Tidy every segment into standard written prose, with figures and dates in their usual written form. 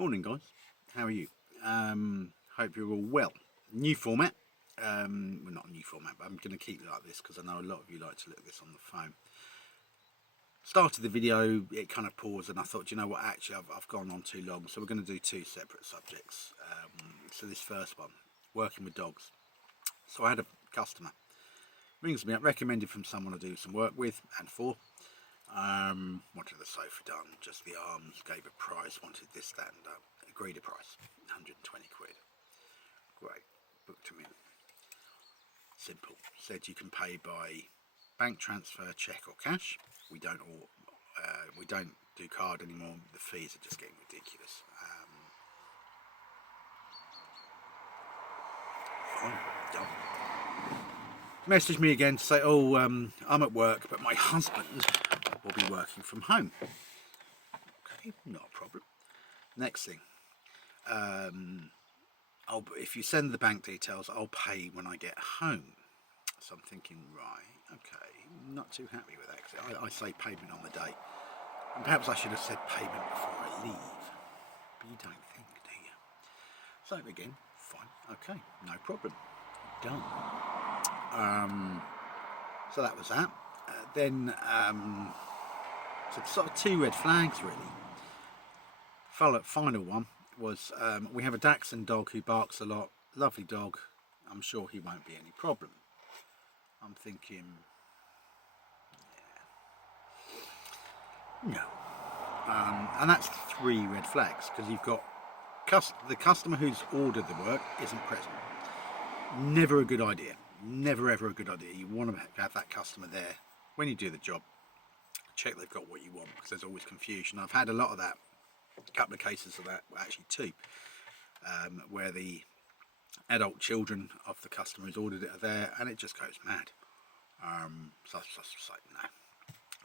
Morning guys, how are you? Hope you're all well. New format, well not a new format, but I'm going to keep it like this because I know a lot of you like to look at this on the phone. Started the video, it kind of paused and I thought, you know what, actually I've gone on too long, so we're going to do two separate subjects. So this first one, working with dogs. So I had a customer, rings me up, recommended from someone I do some work with and for. Wanted the sofa done, just the arms, gave a price, wanted this, that and agreed a price, 120 quid. Great, booked him in. Simple, said you can pay by bank transfer, cheque or cash. We don't do card anymore, the fees are just getting ridiculous. Fine, done. Messaged me again to say, oh, I'm at work, but my husband will be working from home. Okay, not a problem. Next thing, if you send the bank details, I'll pay when I get home. So I'm thinking, right, okay, not too happy with that, because I say payment on the day. And perhaps I should have said payment before I leave. But you don't think, do you? So again, fine, okay, no problem. Done. So that was that. Then so sort of two red flags really. Final one was we have a Dachshund dog who barks a lot. Lovely dog. I'm sure he won't be any problem. I'm thinking, yeah, no. And that's three red flags because you've got the customer who's ordered the work isn't present. Never a good idea. Never ever a good idea. You want to have that customer there when you do the job. Check they've got what you want because there's always confusion. I've had a lot of that, a couple of cases of that, well, actually two, where the adult children of the customer who's ordered it are there and it just goes mad. So I was just like, no.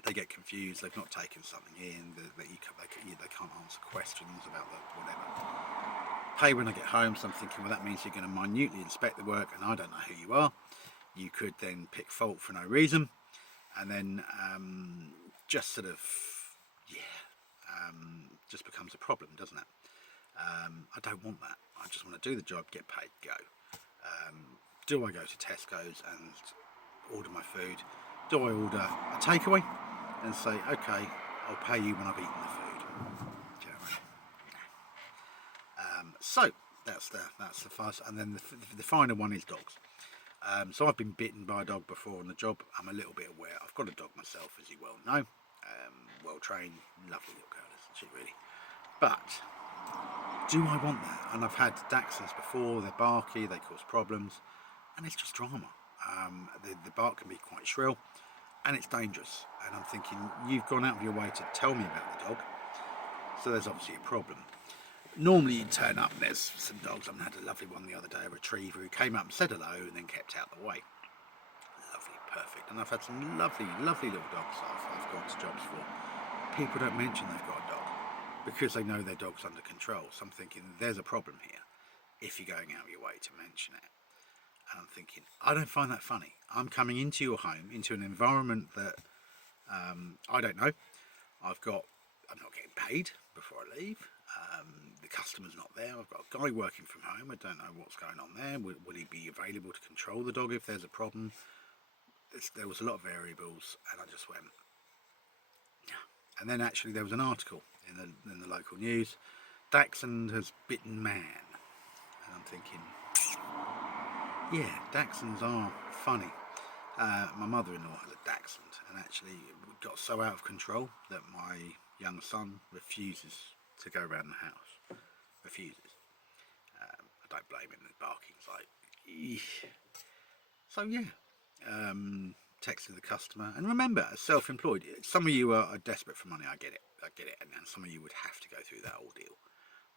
They get confused, they've not taken something in, they can't answer questions about the whatever. Pay when I get home, so I'm thinking, well, that means you're going to minutely inspect the work and I don't know who you are. You could then pick fault for no reason and then just sort of, just becomes a problem, doesn't it? I don't want that. I just want to do the job, get paid, go. Do I go to Tesco's and order my food? Do I order a takeaway and say, okay, I'll pay you when I've eaten the food? Do you know what I mean? So that's the fuss, and then the final one is dogs. So I've been bitten by a dog before on the job. I'm a little bit aware. I've got a dog myself, as you well know. Well trained, lovely little girl, isn't she really? But do I want that? And I've had Dachshunds before. They're barky, they cause problems, and it's just drama. The bark can be quite shrill, and it's dangerous. And I'm thinking, you've gone out of your way to tell me about the dog, so there's obviously a problem. Normally you'd turn up and there's some dogs. I had a lovely one the other day, a retriever, who came up and said hello and then kept out the way. Lovely, perfect. And I've had some lovely, lovely little dogs I've gone to jobs for. People don't mention they've got a dog because they know their dog's under control. So I'm thinking, there's a problem here if you're going out of your way to mention it. And I'm thinking, I don't find that funny. I'm coming into your home, into an environment that I don't know. I'm not getting paid before I leave. The customer's not there. I've got a guy working from home. I don't know what's going on there. Will he be available to control the dog if there's a problem? There was a lot of variables, and I just went, yeah. And then actually there was an article in the local news. Dachshund has bitten man, and I'm thinking, yeah, Dachshunds are funny. My mother-in-law has a Dachshund, and actually it got so out of control that my young son refuses to go around the house. Refuses. I don't blame him. The barking's like, eesh. So yeah, texted the customer, and remember, as self-employed, some of you are desperate for money. I get it, and some of you would have to go through that ordeal.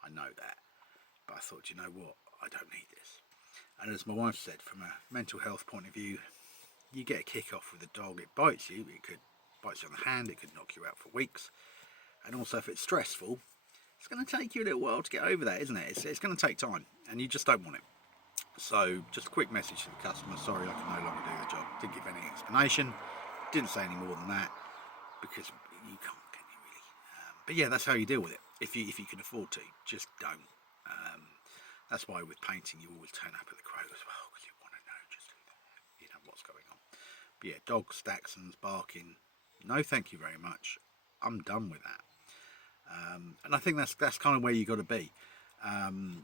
I know that, but I thought, you know what, I don't need this. And as my wife said, from a mental health point of view, you get a kick off with a dog, it bites you, it could bite you on the hand, it could knock you out for weeks. And also if it's stressful, it's going to take you a little while to get over that, isn't it? It's going to take time, and you just don't want it. So just a quick message to the customer, sorry I can no longer do the job. Didn't give any explanation, didn't say any more than that, because you can't, can you really? But yeah, that's how you deal with it. if you can afford to, just don't. That's why with painting you always turn up at the quote as well, because you want to know just what's going on. But yeah, dogs, Dachshunds, barking, no thank you very much. I'm done with that. And I think that's kind of where you got to be.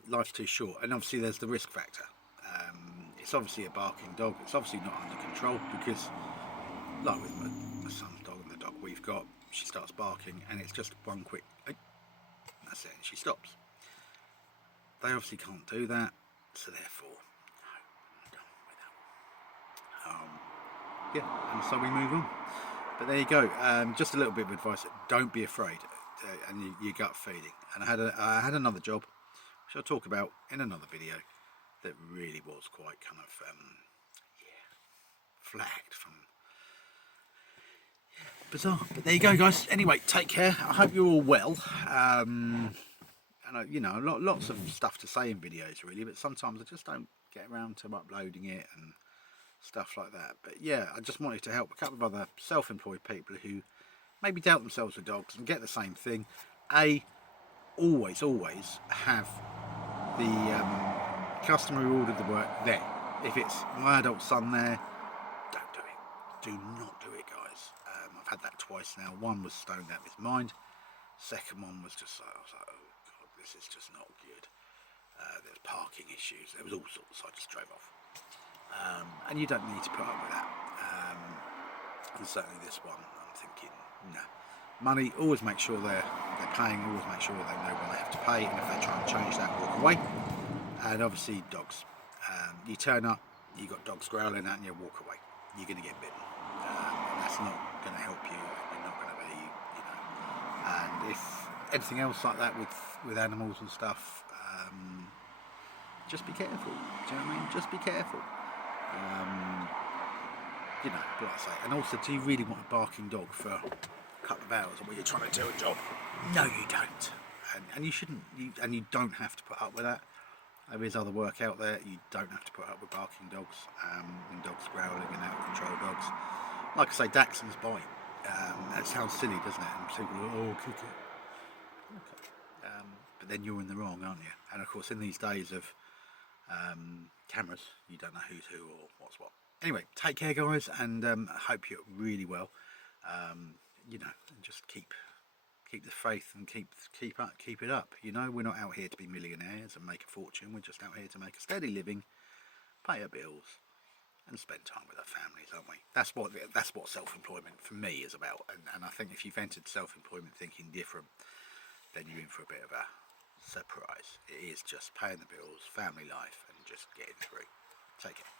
Life's too short, and obviously there's the risk factor. It's obviously a barking dog. It's obviously not under control, because like with my son's dog and the dog we've got, she starts barking and it's just one quick, that's it, and she stops. They obviously can't do that, so therefore, no, I'm done with that. Yeah, and so we move on. But there you go. Just a little bit of advice: don't be afraid, and your gut feeling. And I had another job, which I'll talk about in another video, that really was quite kind of flagged from. Bizarre. But there you go, guys. Anyway, take care. I hope you're all well. And lots of stuff to say in videos really, but sometimes I just don't get around to uploading it and stuff like that. But yeah, I just wanted to help a couple of other self-employed people who maybe doubt themselves with dogs and get the same thing. Always have the customer who ordered the work there. If it's my adult son there, don't do it. Do not do it, guys. I've had that twice now. One was stoned out of his mind. Second one was just like, I was like, oh god, this is just not good. There's parking issues. There was all sorts. So I just drove off. And you don't need to put up with that. And certainly this one, I'm thinking, no. Money, always make sure they're paying. Always make sure they know when they have to pay. And if they try and change that, walk away. And obviously dogs. You turn up, you got dogs growling at you, walk away. You're going to get bitten. And that's not going to help you. You're not going to be, And if anything else like that with animals and stuff, just be careful. Do you know what I mean? Just be careful. Like I say. And also, do you really want a barking dog for a couple of hours while you're trying to do a job? No, you don't. And you shouldn't. You don't have to put up with that. There is other work out there. You don't have to put up with barking dogs and dogs growling and out of control dogs. Like I say, Dachshunds bite. It sounds silly, doesn't it? And people go, oh, kick it. Okay. But then you're in the wrong, aren't you? And of course, in these days of cameras, you don't know who's who or what's what. Anyway, take care, guys, and I hope you're really well. And just keep the faith and keep it up. We're not out here to be millionaires and make a fortune. We're just out here to make a steady living, pay our bills, and spend time with our families, aren't we? That's what self-employment for me is about. And I think if you've entered self-employment thinking different, then you're in for a bit of a surprise. It is just paying the bills, family life, and just getting through. Take care.